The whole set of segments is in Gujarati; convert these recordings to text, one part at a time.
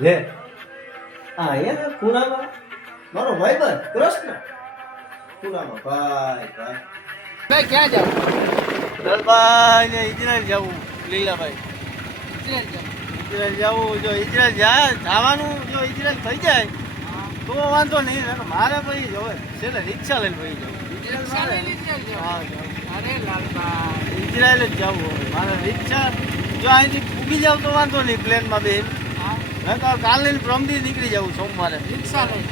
લે હા એ પુનામાં મારો ભાઈબંધ કૃષ્ણ પુનામાં ભાઈ ભાઈ ભાઈ ક્યાં જાવ? દલભાઈ ને ઇઝરાયલ જવું લીલાભાઈ ઇઝરાયલ જાવ. ઇઝરાયલ જવું જો ઇઝરાયલ જવાનું જો ઇઝરાયલ થઈ જાય તો વાંધો નહીં મારે પછી જોવે છેલ્લે રિક્ષા લઈને ભાઈ જાવ રિક્ષા લઈને ઇઝરાયલ જાવ? હા જાવ અરે લાલભાઈ, ઇઝરાયલ જ જવું હોય મારે રિક્ષા જો અહીંથી ઉગી જાવ તો વાંધો નહીં પ્લેનમાં બેન હા, મેં તો કાલે પ્રમદી નીકળી જવું સોમવારે રિક્ષા લઈને.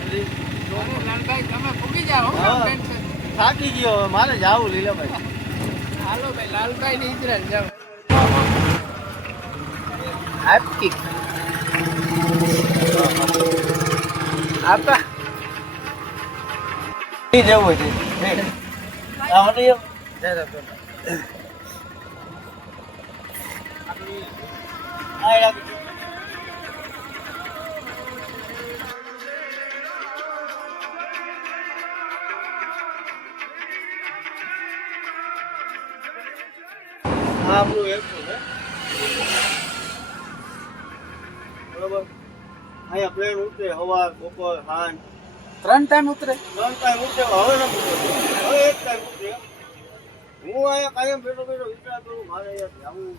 અરે લાલભાઈ, તમે ફૂગી જાઓ હો, હા. ટેન્શન. થાકી ગયો હવે મારે જાવું લીલાભાઈ હાલો ભાઈ, લાલભાઈ ને ઇઝરાયલ જાવ. આપકી આપા જવું છે આ માટે આપણું એરપોર્ટ હે બરોબર અહીંયા પ્લેન ઉતરે સવાર બપોર સાંજ 3 ટાઈમ ઉતરે? 3 ટાઈમ ઉતરે હવે નથી ઉતરતું. હવે એક ટાઈમ ઉતરે હું અહીંયા કાયમ બેઠો બેઠો વિચાર કરું મારે અહીંયા જવું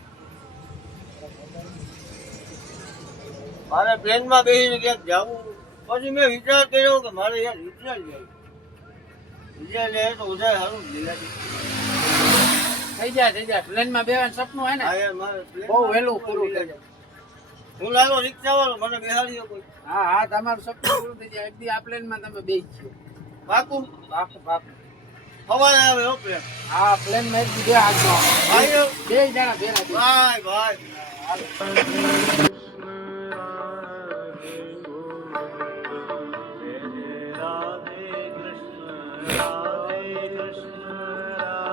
મારે પ્લેનમાં બેસીને ક્યાંક જવું પછી મેં વિચાર કર્યો કે મારે યાર ઇઝરાયલ જવું ઇઝરાયલ જાય તો ઉધાર સારું લીલાજી થઈ જાય. પ્લેનમાં બેવાનું સપનું હોય ને, હા યાર મારે બહુ વહેલું પૂરું થઈ જાય. હું લાલો રિક્ષા વાળો મને બેહાડ્યો કોઈ હા, તમારું સપનું પૂરું થઈ જાય. એક દી આ પ્લેનમાં તમે બેસી ગયો. પાકું બાપુ. સવારે આવે હો પ્લેન હા, પ્લેનમાં એક દી બે હાથનો. ભાઈઓ બે જણા ભેગા થઈ. ભાઈ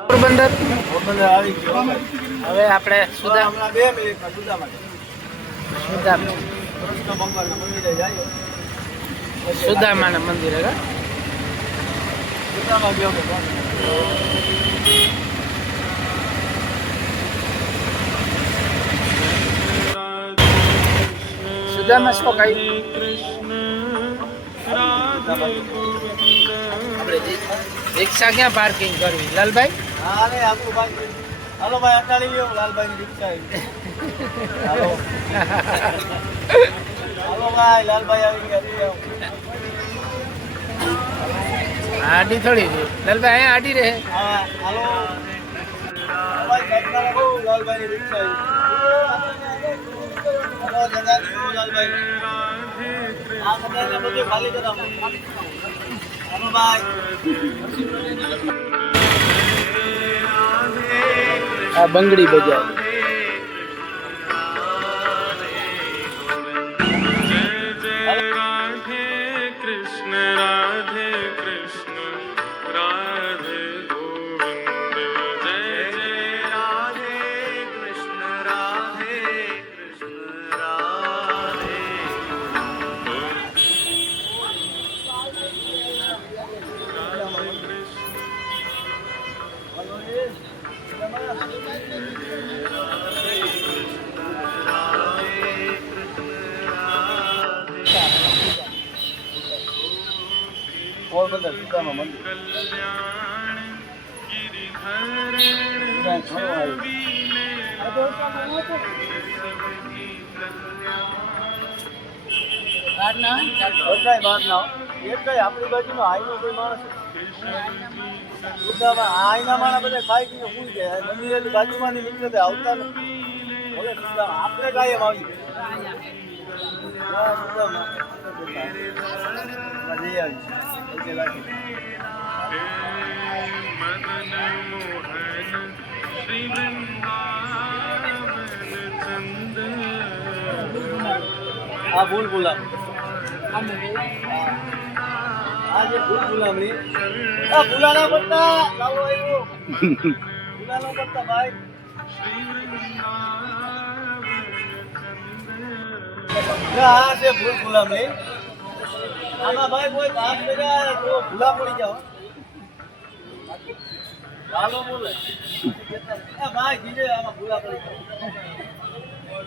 પોરબંદર પોરબંદર આવી ગયો હવે આપણે સુદામ હમણાં 2 મિનિટમાં સુદામાં કૃષ્ણ ભગવાનના મંદિરે જઈએ સુદામાના મંદિરે હે? સુદામાં ગયો કે સુદામા શું કહ્યું? આપણે રિક્ષા ક્યાં પાર્કિંગ કરવી લાલભાઈ? હા રે આપણું ભાઈ હાલો ભાઈ અટાડી ગયો લાલભાઈની રિક્ષા આવી હાલો હાલો ભાઈ લાલભાઈ આવી ગયા આડી થોડી છે લાલભાઈ, અહીંયા આડી રહે. હા હાલો ભાઈ સરકારે બહુ લાલભાઈની રિક્ષા આવી હાલો દાદા લાલભાઈ આ બધાને બધું ખાલી કરાવો હાલો ભાઈ આ બંગડી બજાર. પોરબંદર સુદામા મંદિર આપણી બાજુનો હાઈનો કોઈ માણસ સુદામા આઈના માણા બધા ખાઈ પીને સુઈ જાય મંદિરેની બાજુમાં ની નીકળે આવતા નથી હવે સુદામા આપણે કાયમ આવી સુદામા જઈ આવી આ ભૂલ ભૂલા આ જે ભૂલ ભૂલામણી આ ભૂલા ના પડતા લાવો આવ્યો ભૂલા ના પડતા ભાઈ આ છે ભૂલ ભૂલામણી આમાં ભાઈ કોઈ ભાગ ભેગા તો ભૂલા પડી જાઓ હાલો બોલે એ ભાઈ જીજે આમાં ભૂલા પડી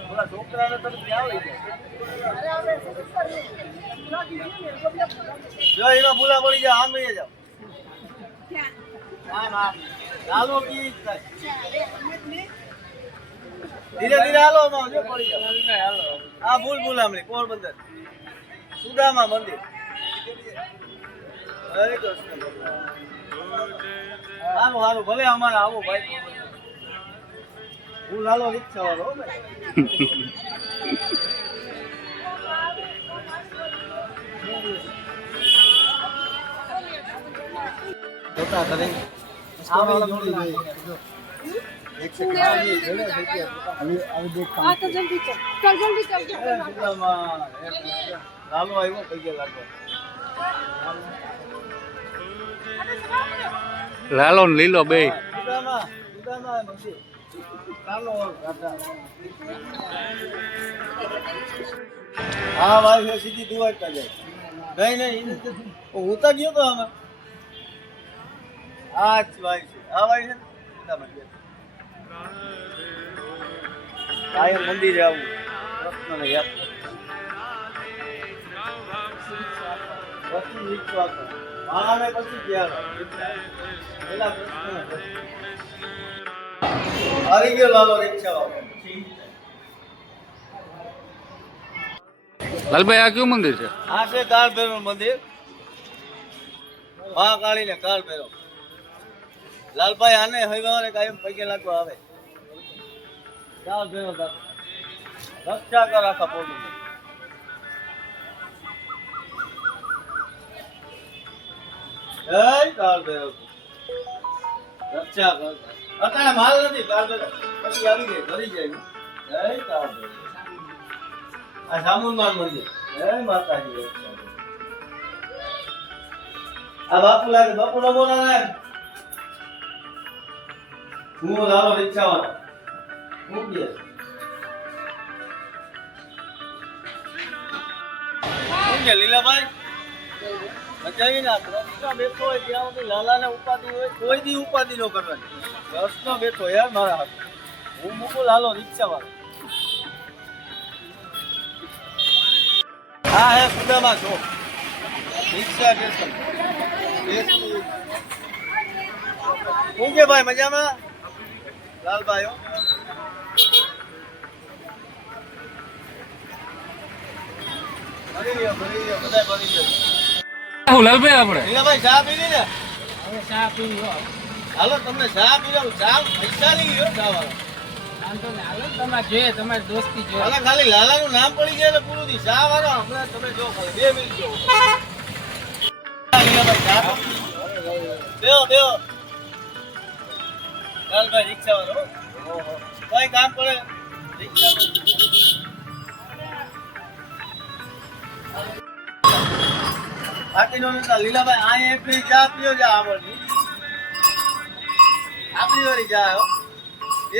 બોલા છોકરાને તો આવડી જાય જો એમાં ભૂલા પડી જાય આમ લઈ જાવ આમ આમ હાલો કી ધીરે ધીરે હાલો આમાં જો પડી જાવ આ ભૂલ ભૂલામણી પોરબંદર સુદામા મંદિર હરે કૃષ્ણ સારું સારું ભલે અમારે આવો ભાઈ હું લાલો રિક્ષા વાળો હો ભાઈ જોતા કરે આવી જોડી ગઈ એક સેકન્ડ આવી જોડે થઈ ગયા આવી દેખ આ તો જલ્દી ચલ જલ્દી ચલ લાલો આવ્યો થઈ ગયા લાગો લાલો ને લીલો બે સુદામા મંદિર લાલો ગાતા હા ભાઈ છે સીધી દ્વારકા જાય નહીં હું તો ગયો તો આમાં આ જ ભાઈ છે આ ભાઈ છે સુદામા ગયા કાયમ મંદિરે આવું કૃષ્ણને યાદ પછી વિશ્વાસ આને પછી ગયા પેલા કૃષ્ણ આવી ગયો લાલો રિક્ષા વાળો લાલભાઈ આ કયું મંદિર છે? આ છે કાળ ભૈરવ મંદિર મહાકાળી ને કાળ ભૈરવ લાલભાઈ આને હરિવારે કાયમ પૈકે લાગવા આવે કાળ ભૈરવ દાદા રક્ષા કર આખા પોલું જય કાળ ભૈરવ રક્ષા કર અત્યારે માલ નથી કાળ ભૈરવ પછી આવી ગઈ ભરી જાય જય કાળ ભૈરવ આ સામુંડમાન મંદિર જય માતાજી આ બાપુ લાગે બાપુ નો બોલા ને હું લાલો રિક્ષા વાળો હું કે લીલાભાઈ મજાવી ના કૃષ્ણ બેઠો હોય ત્યાં સુધી લાલાને ઉપાધિ હોય કોઈ દી ઉપાધિ નો કરવાની કૃષ્ણ બેઠો યાર મારા હાથ હું મૂકું લાલો રિક્ષા વાળો હા હે સુદામા છો રિક્ષા સ્ટેશન હું કે ભાઈ મજામાં લાલભાઈ ભરી ગયો બધા ભરી ગયો હું લાલભાઈ આપણે ભાઈ ચા પી લી ને હવે ચા પી લો હાલો તમને ચા પી લઉં ચા પૈસા લઈ ગયો ચા વાળો વાંધો નહીં હાલો તમારે જોઈએ તમારી દોસ્તી જોઈએ હાલો ખાલી લાલાનું નામ પડી જાય એટલે પૂરું થી ચા વાળો હમણાં તમે જો ખાલી 2 મિનિટ જો ભાઈ ચા બેહો લાલભાઈ રિક્ષા વાળો ઓહો કઈ કામ પડે રિક્ષા બાકી નો લીલાભાઈ આ એક ચા પીઓ જા આવડની આપણી વાળી ચા હો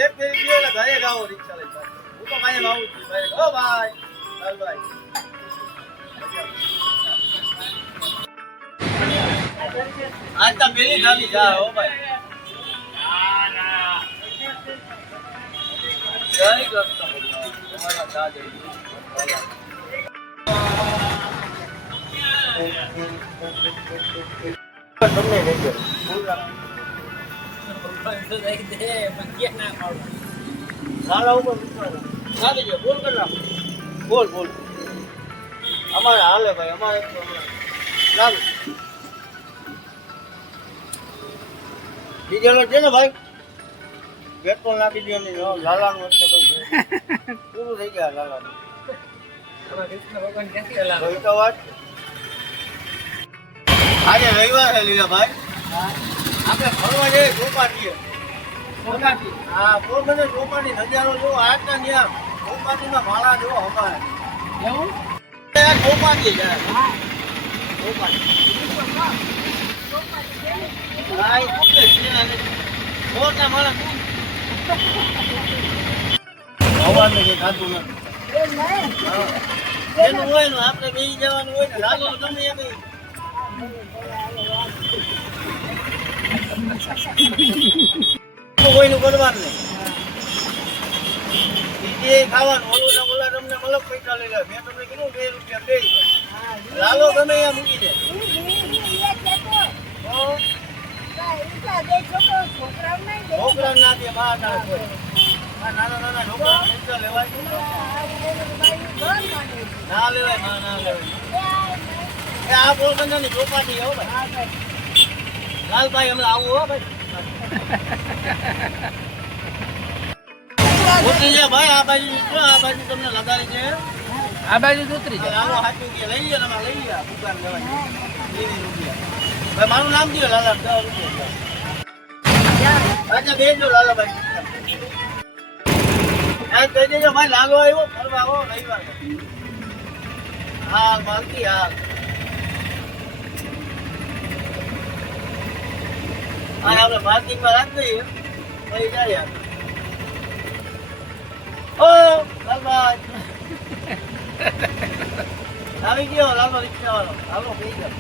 એક ફેરી પીઓ એટલે ઘરે ગાવો રિક્ષા લઈ હું તો કાયમ આવું છું ભાઈ ઓ ભાઈ લાલભાઈ આજ તો પેલી ખાલી ચા હો ભાઈ જય કૃષ્ણ તમારા ચા જઈ તમને નહીં ગયો લાલા ઉપર સાદી ગયો બોલ કર નાખ બોલ અમારે હાલે ભાઈ અમારે લાલ ડીઝલ છે ને ભાઈ પેટ્રોલ નાખી દો ને લાલાનું વચ્ચે કરી પૂરું થઈ ગયા લાલાનું ભગવાન ક્યાંથી હલાવે? તો વાત આજે રવિવાર છે લીલાભાઈ આપણે ફરવા જઈએ ચોપાટીએ હા પોરબંદર ચોપાટી નજારો જો આજના ત્યાં ચોપાટીમાં માળા જો અમારે એવું? ચોપાટી જાય ચોપાટી હા એ કોકે મોટા માળા હવાનું કંઈ ખાતું નથી એનું હોય ને આપણે બેસી જવાનું હોય ને લાલો ગમે એમ કોઈનું કરવાનું નહીં. એ ખાવાનું ઓલું ને ઓલા તમને મલક પૈસા લઈ લે. મેં તમને કીધું 2 રૂપિયા બે. લાલો ગમે અહીંયા મૂકી દે. છોકરા ના દે બા ના કોઈ. આ નાના નાના છોકરા પૈસા લેવાય ના લેવાય માં ના લેવાય. એ આ પોરબંદરની ચોપાટી હો ભાઈ. લાલભાઈ હમણાં આવું હો ભાઈ. ઉતરી લે ભાઈ આ બાજુ તમને લગાડી છે. આ બાજુ જ ઉતરી જાય. લાલો હાચું કે લઈ લે તમે લઈ લે દુકાન લેવાય 20 રૂપિયા. ભાઈ મારું નામ દો લાલા 10 રૂપિયા. અચ્છા બેજો લાલાભાઈ. આ કહી દેજો ભાઈ લાલો આવ્યો ફરવા આવો નહીં વાગે. હા માલકી હા. હા આપણે પાર્કિંગમાં રાખ દઈએ પછી જાય. ઓ લાલભાઈ આવી ગયો લાલો રિક્ષા વાળો. હાલો બેસી જાઓ.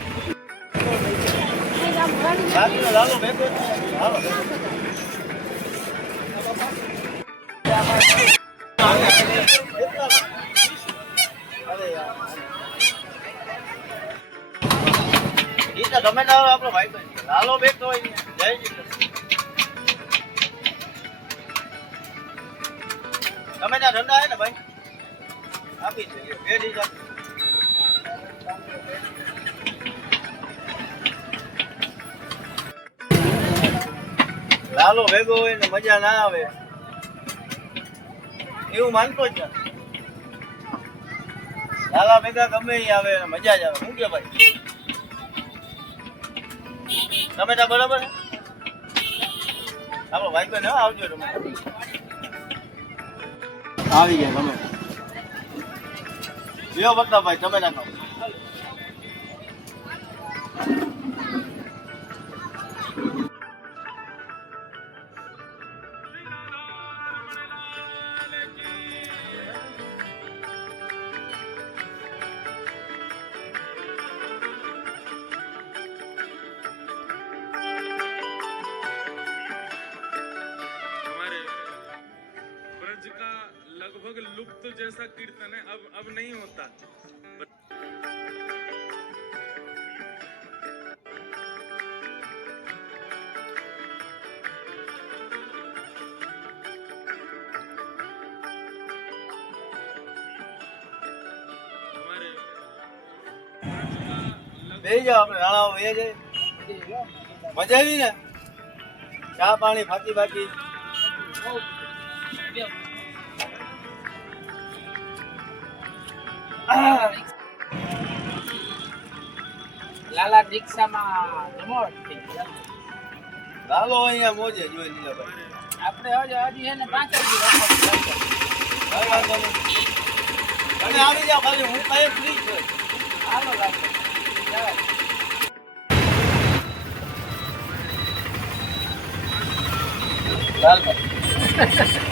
બાકીનો લાલો ભેગો જ છે. હાલો અરે યાર ઈ તો ગમે ના હોય આપણો ભાઈ ભાઈ લાલો બેગ તો હોય ને. જય શ્રી કૃષ્ણ. ગમે ત્યાં ઠંડા હે ને ભાઈ આપી છે બે ડીઝલ. લાલો ભેગો હોય ને મજા ના આવે એવું માનતો જ નથી. લાલા ભેગા ગમે ઈ આવે ને મજા જ આવે. શું કે ભાઈ ટમેટા બરાબર છે? આપણો ભાઈ ને આવજો તમે. આવી ગયા તમે લ્યો બતા ભાઈ ટમેટા ખાઓ. ब्रज का लगभग लुप्त जैसा कीर्तन है अब नहीं होता. બે જાઓ આપણે રાણાઓ બે જાય. મજા આવી ને ચા પાણી ફાકી બાકી. લાલા રિક્ષામાં જમોટ થઈ ગયા. લાલો અહીંયા મોજે જોઈ લીધા ભાઈ. આપણે હજી એને 5 રૂપિયા રાખવાનું. કઈ વાંધો નહીં. તમે આવી જાઓ ખાલી હું કાંઈ ફ્રી છું. હાલો લાલો જવાય. લાલભાઈ